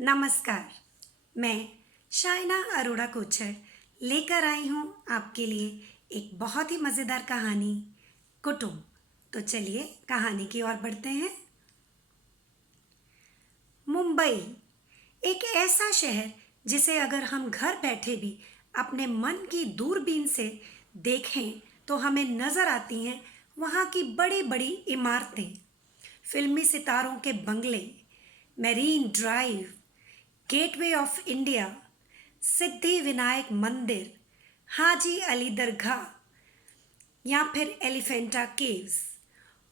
नमस्कार। मैं शाइना अरोड़ा कोचर लेकर आई हूँ आपके लिए एक बहुत ही मज़ेदार कहानी कुटुंब। तो चलिए कहानी की ओर बढ़ते हैं। मुंबई एक ऐसा शहर जिसे अगर हम घर बैठे भी अपने मन की दूरबीन से देखें तो हमें नज़र आती हैं वहाँ की बड़ी बड़ी इमारतें, फिल्मी सितारों के बंगले, Marine Drive, Gateway of India, Siddhi Vinayak मंदिर, हाजी अली दरगाह या फिर एलिफेंटा केव्स।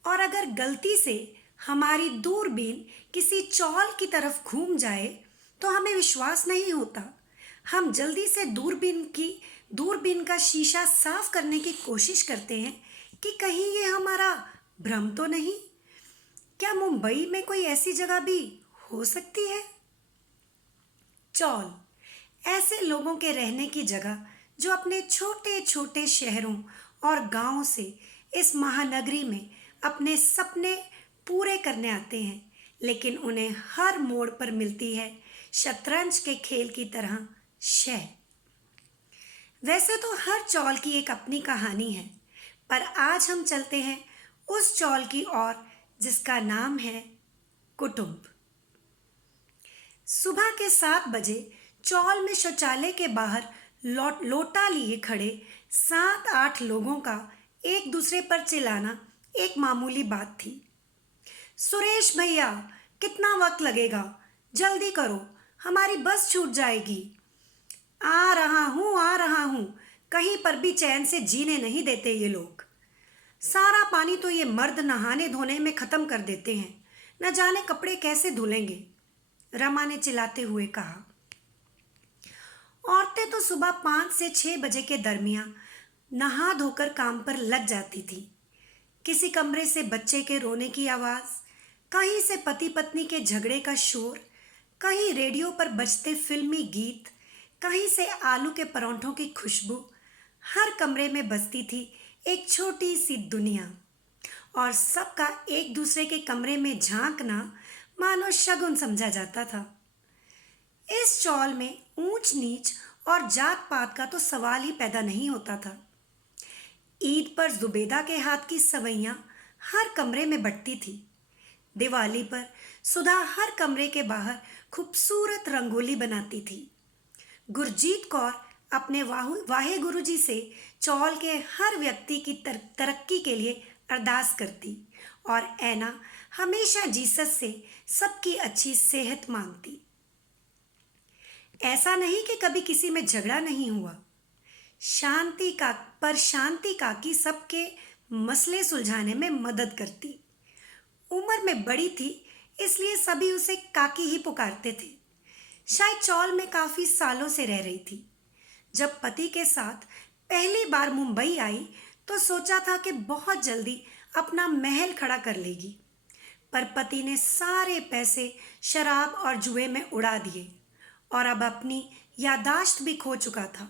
और अगर गलती से हमारी दूरबीन किसी चौल की तरफ घूम जाए तो हमें विश्वास नहीं होता। हम जल्दी से दूरबीन का शीशा साफ करने की कोशिश करते हैं कि कहीं ये हमारा भ्रम तो नहीं। क्या मुंबई में कोई ऐसी जगह भी हो सकती है? चौल ऐसे लोगों के रहने की जगह जो अपने छोटे छोटे शहरों और गांवों से इस महानगरी में अपने सपने पूरे करने आते हैं, लेकिन उन्हें हर मोड़ पर मिलती है शतरंज के खेल की तरह शह। वैसे तो हर चौल की एक अपनी कहानी है, पर आज हम चलते हैं उस चौल की ओर जिसका नाम है कुटुंब। सुबह के 7 बजे चौल में शौचालय के बाहर लोटा लिए खड़े 7-8 लोगों का एक दूसरे पर चिल्लाना एक मामूली बात थी। सुरेश भैया, कितना वक्त लगेगा? जल्दी करो, हमारी बस छूट जाएगी। आ रहा हूँ। कहीं पर भी चैन से जीने नहीं देते ये लोग। सारा पानी तो ये मर्द नहाने धोने में ख़त्म कर देते हैं, न जाने कपड़े कैसे धुलेंगे, रमा ने चिल्लाते हुए कहा। औरतें तो सुबह 5 से 6 बजे के दरमियान नहा धोकर काम पर लग जाती थी। किसी कमरे से बच्चे के रोने की आवाज़, कहीं से पति पत्नी के झगड़े का शोर, कहीं रेडियो पर बजते फिल्मी गीत, कहीं से आलू के परांठों की खुशबू। हर कमरे में बसती थी एक छोटी सी दुनिया, और सबका एक दूसरे के कमरे में झांकना मानो शगुन समझा जाता था। इस चौल में ऊंच नीच और जात पात का तो सवाल ही पैदा नहीं होता था। ईद पर जुबेदा के हाथ की सवैयां हर कमरे में बटती थी। दिवाली पर सुधा हर कमरे के बाहर खूबसूरत रंगोली बनाती थी। गुरजीत कौर अपने वाहे गुरुजी से चौल के हर व्यक्ति की तरक्की के लिए अरदास करती, और ऐना हमेशा जीसस से सबकी अच्छी सेहत मांगती। ऐसा नहीं कि कभी किसी में झगड़ा नहीं हुआ। शांति काकी सबके मसले सुलझाने में मदद करती। उम्र में बड़ी थी, इसलिए सभी उसे काकी ही पुकारते थे। शायद चौल में काफ़ी सालों से रह रही थी। जब पति के साथ पहली बार मुंबई आई तो सोचा था कि बहुत जल्दी अपना महल खड़ा कर लेगी, पर पति ने सारे पैसे शराब और जुए में उड़ा दिए और अब अपनी यादाश्त भी खो चुका था।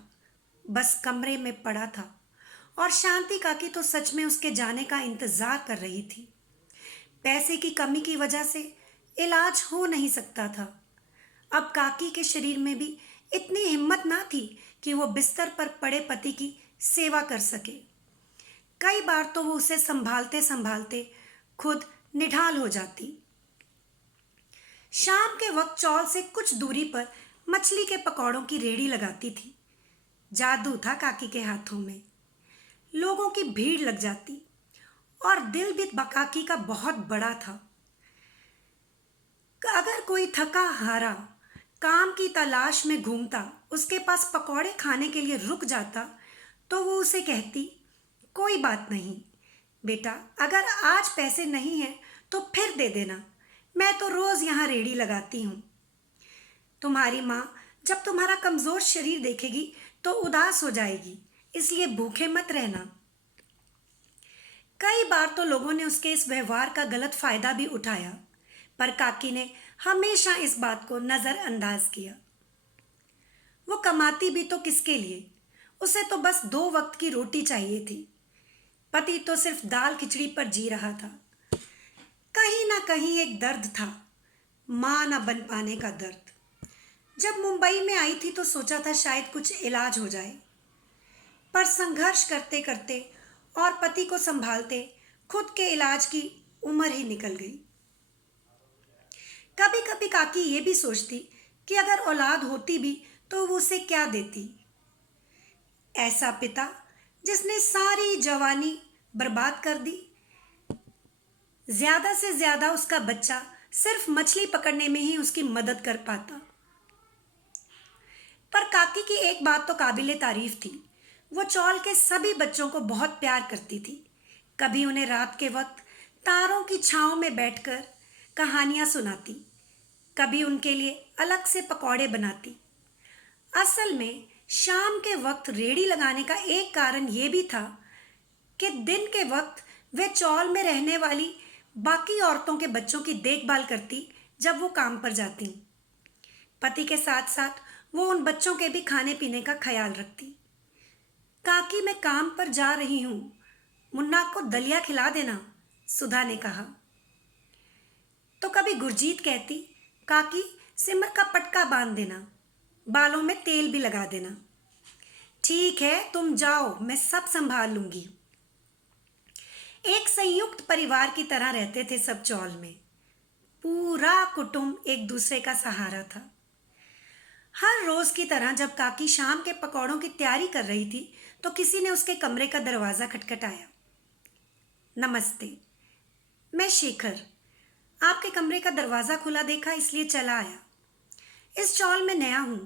बस कमरे में पड़ा था, और शांति काकी तो सच में उसके जाने का इंतज़ार कर रही थी। पैसे की कमी की वजह से इलाज हो नहीं सकता था। अब काकी के शरीर में भी इतनी हिम्मत ना थी कि वो बिस्तर पर पड़े पति की सेवा कर सके। कई बार तो वो उसे संभालते संभालते खुद निढाल हो जाती। शाम के वक्त चौल से कुछ दूरी पर मछली के पकौड़ों की रेहड़ी लगाती थी। जादू था काकी के हाथों में। लोगों की भीड़ लग जाती, और दिल भी काकी का बहुत बड़ा था। अगर कोई थका हारा काम की तलाश में घूमता उसके पास पकौड़े खाने के लिए रुक जाता तो वो उसे कहती, कोई बात नहीं बेटा, अगर आज पैसे नहीं हैं तो फिर दे देना, मैं तो रोज़ यहाँ रेहड़ी लगाती हूँ। तुम्हारी माँ जब तुम्हारा कमज़ोर शरीर देखेगी तो उदास हो जाएगी, इसलिए भूखे मत रहना। कई बार तो लोगों ने उसके इस व्यवहार का गलत फ़ायदा भी उठाया, पर काकी ने हमेशा इस बात को नज़रअंदाज किया। वो कमाती भी तो किसके लिए? उसे तो बस 2 वक्त की रोटी चाहिए थी। पति तो सिर्फ दाल खिचड़ी पर जी रहा था। कहीं ना कहीं एक दर्द था, माँ न बन पाने का दर्द। जब मुंबई में आई थी तो सोचा था शायद कुछ इलाज हो जाए, पर संघर्ष करते करते और पति को संभालते खुद के इलाज की उम्र ही निकल गई। कभी कभी काकी ये भी सोचती कि अगर औलाद होती भी तो वो उसे क्या देती। ऐसा पिता जिसने सारी जवानी बर्बाद कर दी, ज्यादा से ज्यादा उसका बच्चा सिर्फ मछली पकड़ने में ही उसकी मदद कर पाता। पर काकी की एक बात तो काबिले तारीफ थी, वो चौल के सभी बच्चों को बहुत प्यार करती थी। कभी उन्हें रात के वक्त तारों की छांव में बैठकर कहानियां सुनाती, कभी उनके लिए अलग से पकौड़े बनाती। असल में शाम के वक्त रेड़ी लगाने का एक कारण यह भी था कि दिन के वक्त वे चौल में रहने वाली बाकी औरतों के बच्चों की देखभाल करती जब वो काम पर जाती। पति के साथ साथ वो उन बच्चों के भी खाने पीने का ख्याल रखती। काकी मैं काम पर जा रही हूँ, मुन्ना को दलिया खिला देना, सुधा ने कहा। तो कभी गुरजीत कहती, काकी सिमर का पटका बांध देना, बालों में तेल भी लगा देना। ठीक है तुम जाओ, मैं सब संभाल लूंगी। एक संयुक्त परिवार की तरह रहते थे सब चौल में। पूरा कुटुंब एक दूसरे का सहारा था। हर रोज की तरह जब काकी शाम के पकौड़ों की तैयारी कर रही थी तो किसी ने उसके कमरे का दरवाजा खटखटाया। नमस्ते, मैं शेखर, आपके कमरे का दरवाजा खुला देखा इसलिए चला आया। इस चौल में नया हूँ,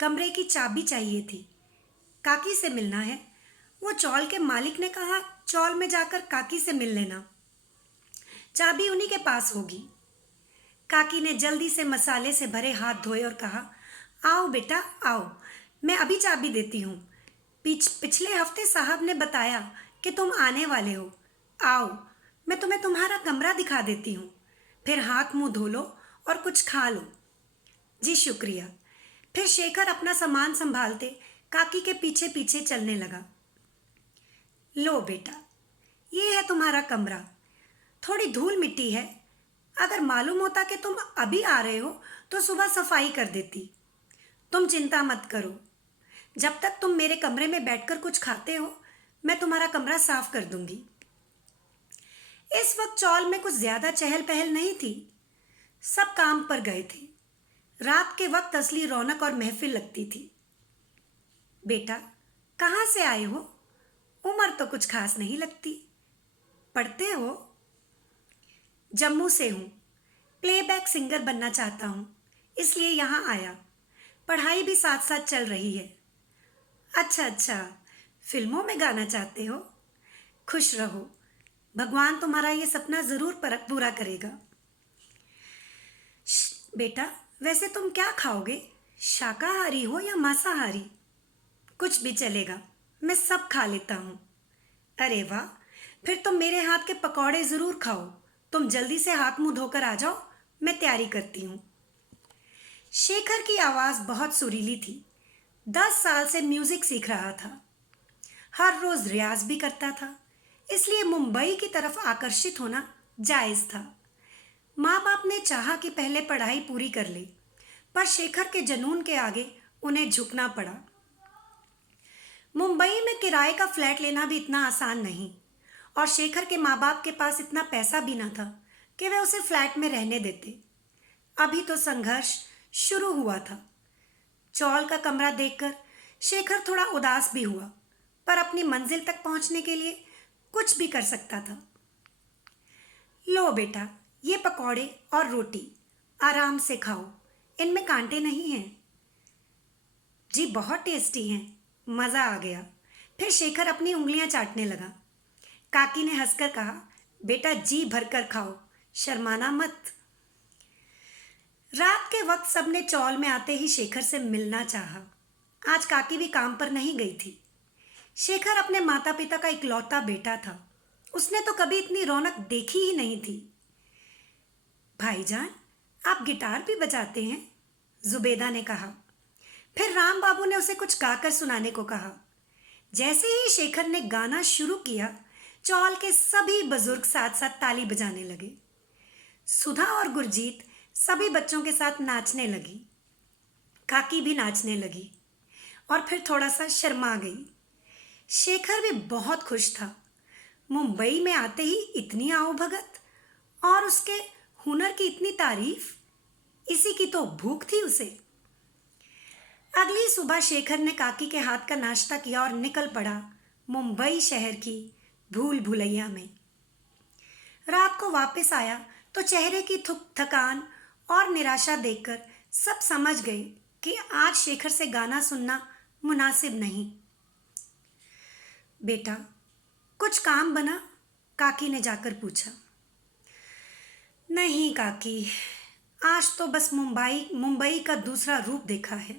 कमरे की चाबी चाहिए थी, काकी से मिलना है। वो चौल के मालिक ने कहा चौल में जाकर काकी से मिल लेना, चाबी उन्हीं के पास होगी। काकी ने जल्दी से मसाले से भरे हाथ धोए और कहा, आओ बेटा आओ, मैं अभी चाबी देती हूँ। पिछले हफ्ते साहब ने बताया कि तुम आने वाले हो। आओ, मैं तुम्हें तुम्हारा कमरा दिखा देती हूँ, फिर हाथ मुंह धो लो और कुछ खा लो। जी शुक्रिया। फिर शेखर अपना सामान संभालते काकी के पीछे पीछे चलने लगा। लो बेटा, ये है तुम्हारा कमरा, थोड़ी धूल मिट्टी है, अगर मालूम होता कि तुम अभी आ रहे हो तो सुबह सफाई कर देती। तुम चिंता मत करो, जब तक तुम मेरे कमरे में बैठकर कुछ खाते हो मैं तुम्हारा कमरा साफ कर दूंगी। इस वक्त चौल में कुछ ज्यादा चहल पहल नहीं थी, सब काम पर गए थे। रात के वक्त असली रौनक और महफिल लगती थी। बेटा कहाँ से आए हो? उम्र तो कुछ खास नहीं लगती, पढ़ते हो? जम्मू से हूँ, प्लेबैक सिंगर बनना चाहता हूँ, इसलिए यहाँ आया। पढ़ाई भी साथ साथ चल रही है। अच्छा अच्छा, फिल्मों में गाना चाहते हो? खुश रहो, भगवान तुम्हारा ये सपना ज़रूर पूरा करेगा। बेटा वैसे तुम क्या खाओगे, शाकाहारी हो या मांसाहारी? कुछ भी चलेगा, मैं सब खा लेता हूँ। अरे वाह, फिर तुम मेरे हाथ के पकौड़े ज़रूर खाओ। तुम जल्दी से हाथ मुंह धोकर आ जाओ, मैं तैयारी करती हूँ। शेखर की आवाज़ बहुत सुरीली थी। 10 साल से म्यूज़िक सीख रहा था, हर रोज़ रियाज भी करता था, इसलिए मुंबई की तरफ आकर्षित होना जायज़ था। माँ बाप ने चाहा कि पहले पढ़ाई पूरी कर ले, पर शेखर के जुनून के आगे उन्हें झुकना पड़ा। मुंबई में किराए का फ्लैट लेना भी इतना आसान नहीं, और शेखर के माँ बाप के पास इतना पैसा भी ना था कि वे उसे फ्लैट में रहने देते। अभी तो संघर्ष शुरू हुआ था। चौल का कमरा देखकर शेखर थोड़ा उदास भी हुआ, पर अपनी मंजिल तक पहुंचने के लिए कुछ भी कर सकता था। लो बेटा, ये पकौड़े और रोटी, आराम से खाओ, इनमें कांटे नहीं हैं। जी बहुत टेस्टी हैं, मज़ा आ गया। फिर शेखर अपनी उंगलियां चाटने लगा। काकी ने हंसकर कहा, बेटा जी भरकर खाओ, शर्माना मत। रात के वक्त सबने चौल में आते ही शेखर से मिलना चाहा। आज काकी भी काम पर नहीं गई थी। शेखर अपने माता पिता का इकलौता बेटा था, उसने तो कभी इतनी रौनक देखी ही नहीं थी। भाईजान आप गिटार भी बजाते हैं? जुबेदा ने कहा। फिर राम बाबू ने उसे कुछ गाकर सुनाने को कहा। जैसे ही शेखर ने गाना शुरू किया, चौल के सभी बुजुर्ग साथ साथ ताली बजाने लगे। सुधा और गुरजीत सभी बच्चों के साथ नाचने लगी। काकी भी नाचने लगी और फिर थोड़ा सा शर्मा गई। शेखर भी बहुत खुश था। मुंबई में आते ही इतनी आवभगत और उसके हुनर की इतनी तारीफ, इसी की तो भूख थी उसे। अगली सुबह शेखर ने काकी के हाथ का नाश्ता किया और निकल पड़ा मुंबई शहर की भूल भुलैया में। रात को वापस आया तो चेहरे की थकान और निराशा देखकर सब समझ गए कि आज शेखर से गाना सुनना मुनासिब नहीं। बेटा, कुछ काम बना? काकी ने जाकर पूछा। नहीं काकी, आज तो बस मुंबई का दूसरा रूप देखा है।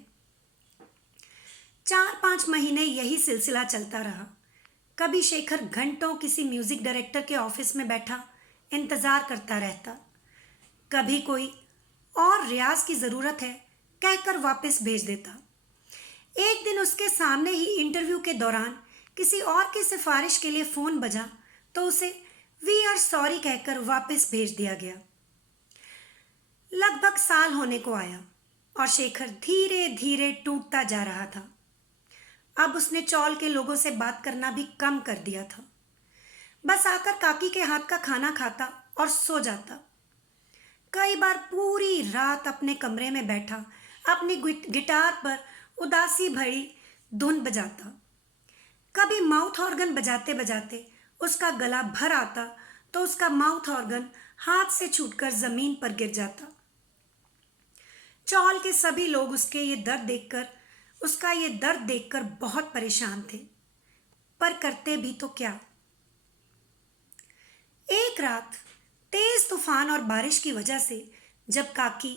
4-5 महीने यही सिलसिला चलता रहा। कभी शेखर घंटों किसी म्यूजिक डायरेक्टर के ऑफिस में बैठा इंतज़ार करता रहता, कभी कोई और रियाज की ज़रूरत है कहकर वापस भेज देता। एक दिन उसके सामने ही इंटरव्यू के दौरान किसी और की सिफारिश के लिए फ़ोन बजा तो उसे वी आर सॉरी कहकर वापस भेज दिया गया। लगभग साल होने को आया और शेखर धीरे धीरे टूटता जा रहा था। अब उसने चौल के लोगों से बात करना भी कम कर दिया था। बस आकर काकी के हाथ का खाना खाता और सो जाता। कई बार पूरी रात अपने कमरे में बैठा अपनी गिटार पर उदासी भरी धुन बजाता। कभी माउथ ऑर्गन बजाते बजाते उसका गला भर आता तो उसका माउथ ऑर्गन हाथ से छूटकर जमीन पर गिर जाता। चौल के सभी लोग उसका ये दर्द देखकर बहुत परेशान थे, पर करते भी तो क्या। एक रात तेज तूफान और बारिश की वजह से जब काकी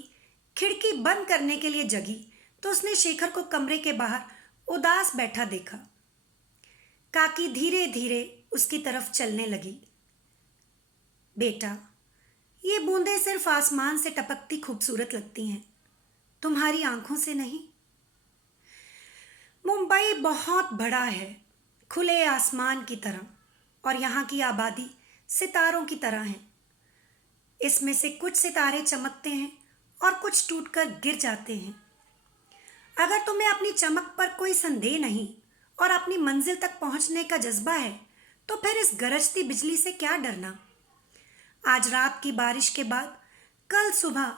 खिड़की बंद करने के लिए जगी तो उसने शेखर को कमरे के बाहर उदास बैठा देखा। काकी धीरे धीरे उसकी तरफ चलने लगी। बेटा, ये बूंदें सिर्फ आसमान से टपकती खूबसूरत लगती हैं, तुम्हारी आंखों से नहीं। मुंबई बहुत बड़ा है, खुले आसमान की तरह, और यहाँ की आबादी सितारों की तरह है। इसमें से कुछ सितारे चमकते हैं और कुछ टूटकर गिर जाते हैं। अगर तुम्हें अपनी चमक पर कोई संदेह नहीं और अपनी मंजिल तक पहुंचने का जज्बा है तो फिर इस गरजती बिजली से क्या डरना। आज रात की बारिश के बाद कल सुबह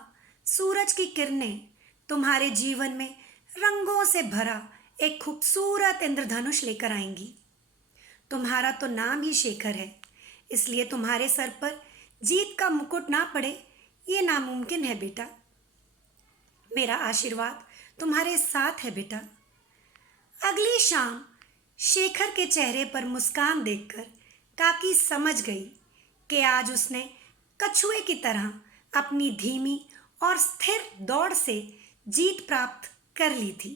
सूरज की किरणें तुम्हारे जीवन में रंगों से भरा एक खूबसूरत इंद्रधनुष लेकर आएंगी। तुम्हारा तो नाम ही शेखर है, इसलिए तुम्हारे सर पर जीत का मुकुट ना पड़े ये नामुमकिन है बेटा। मेरा आशीर्वाद तुम्हारे साथ है बेटा। अगली शाम शेखर के चेहरे पर मुस्कान देखकर काकी समझ गई कि आज उसने कछुए की तरह अपनी धीमी और स्थिर दौड़ से जीत प्राप्त कर ली थी।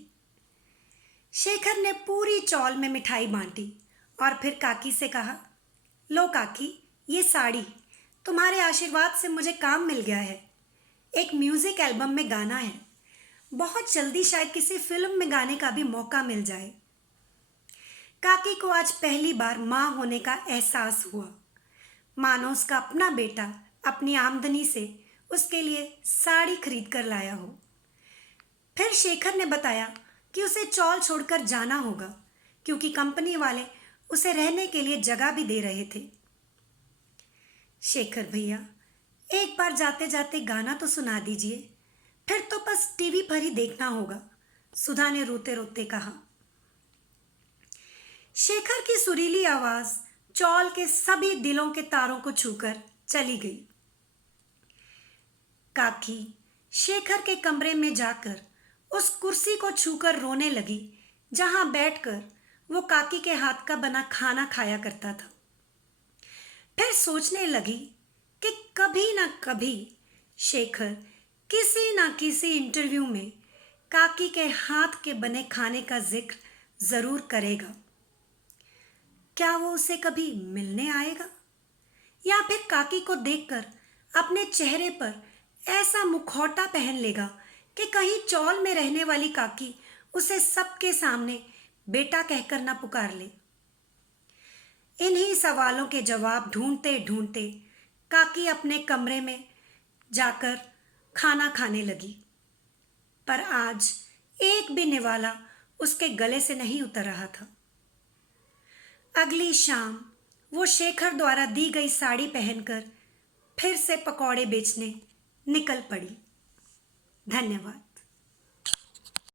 शेखर ने पूरी चौल में मिठाई बांटी और फिर काकी से कहा, लो काकी, ये साड़ी, तुम्हारे आशीर्वाद से मुझे काम मिल गया है। एक म्यूज़िक एल्बम में गाना है, बहुत जल्दी शायद किसी फिल्म में गाने का भी मौका मिल जाए। काकी को आज पहली बार माँ होने का एहसास हुआ, मानो उसका अपना बेटा अपनी आमदनी से उसके लिए साड़ी खरीद कर लाया हो। फिर शेखर ने बताया कि उसे चौल छोड़कर जाना होगा क्योंकि कंपनी वाले उसे रहने के लिए जगह भी दे रहे थे। शेखर भैया, एक बार जाते जाते गाना तो सुना दीजिए, फिर तो बस टीवी पर ही देखना होगा, सुधा ने रोते रोते कहा। शेखर की सुरीली आवाज चौल के सभी दिलों के तारों को छूकर चली गई। काकी शेखर के कमरे में जाकर उस कुर्सी को छूकर रोने लगी जहां बैठकर वो काकी के हाथ का बना खाना खाया करता था। फिर सोचने लगी कि कभी ना कभी शेखर किसी ना किसी इंटरव्यू में काकी के हाथ के बने खाने का जिक्र ज़रूर करेगा। क्या वो उसे कभी मिलने आएगा या फिर काकी को देखकर अपने चेहरे पर ऐसा मुखौटा पहन लेगा कि कहीं चौल में रहने वाली काकी उसे सबके सामने बेटा कहकर न पुकार ले। इन्हीं सवालों के जवाब ढूंढते ढूंढते काकी अपने कमरे में जाकर खाना खाने लगी। पर आज एक भी निवाला उसके गले से नहीं उतर रहा था। अगली शाम वो शेखर द्वारा दी गई साड़ी पहनकर फिर से पकौड़े बेचने निकल पड़ी। धन्यवाद।